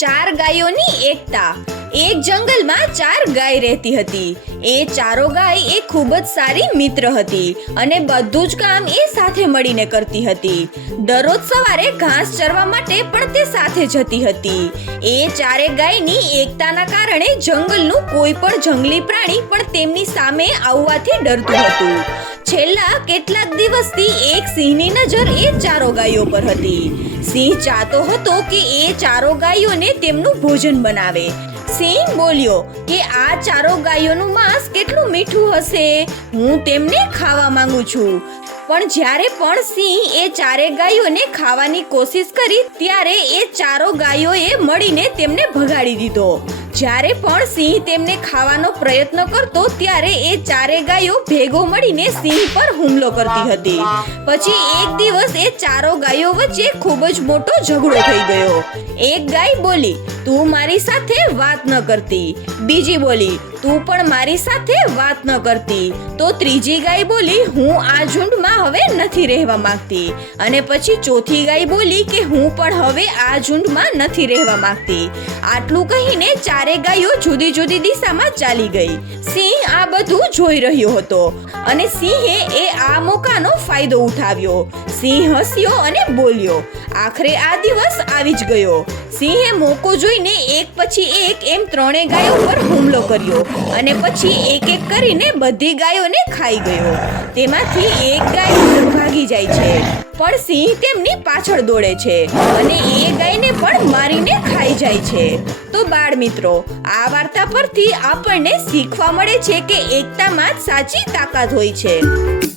ચાર ગાયોની એકતા। એક જંગલમાં ચાર ગાય રહેતી હતી। એ ચારો ગાય એ ખૂબ જ સારી મિત્ર હતી અને બધું જ કામ એ સાથે મળીને કરતી હતી। દરરોજ સવારે ઘાસ ચરવા માટે પણ તે સાથે જતી હતી। એ ચારે ગાયની એકતાના કારણે જંગલનું કોઈ પણ જંગલી પ્રાણી પણ તેમની સામે આવવાથી ડરતું હતું। છેલ્લા કેટલાક દિવસથી એક સિંહની નજર એ ચારો ગાયો પર હતી। સિંહ ચાહતો હતો કે એ ચારો ગાયોને તેમનું ભોજન બનાવે। સિંહ બોલ્યો કે આ ચારો ગાયોનું માંસ કેટલું મીઠું હશે, હું તેમને ખાવા માંગુ છું। પણ જ્યારે પણ સિંહ એ ચારે ગાયોને ખાવાની કોશિશ કરી ત્યારે એ ચારો ગાયોએ મળીને તેમને ભગાડી દીધો। જ્યારે પણ સિંહ તેમને ખાવાનો પ્રયત્ન કરતો ત્યારે એ ચારે ગાયો ભેગો મળીને સિંહ પર હુમલો કરતી હતી। પછી એક દિવસ એ ચારો ગાયો વચ્ચે ખૂબ જ મોટો ઝઘડો થઈ ગયો। એક ગાય બોલી, તું મારી સાથે વાત ન કરતી। બીજી બોલી, તું પણ મારી સાથે વાત ન કરતી। તો ત્રીજી ગાય બોલી, હું આ ઝુંડમાં હવે નથી રહેવા માંગતી। અને પછી ચોથી ગાય બોલી કે હું પણ હવે આ ઝુંડમાં નથી રહેવા માંગતી। આટલું કહીને ચારે ગાયો જુદી જુદી દિશામાં ચાલી ગઈ। સિંહ આ બધું જોઈ રહ્યો હતો અને સિંહે એ આ મોકાનો ફાયદો ઉઠાવ્યો। સિંહ હસ્યો અને બોલ્યો, આખરે આ દિવસ આવી જ ગયો। સિંહે મોકો જોઈને એક પછી એક એમ ત્રણેય ગાયો પર હુમલો કર્યો અને પછી એક એક કરીને બધી ગાયોને ખાઈ ગયો। તેમાંથી એક ગાય ભાગી જાય છે પણ સિંહ તેમની પાછળ દોડે છે અને એ ગાયને પણ મારીને ખાઈ જાય છે। તો બાળ મિત્રો, આ વાર્તા પરથી આપણને શીખવા મળે છે કે એકતામાં જ સાચી તાકાત હોય છે।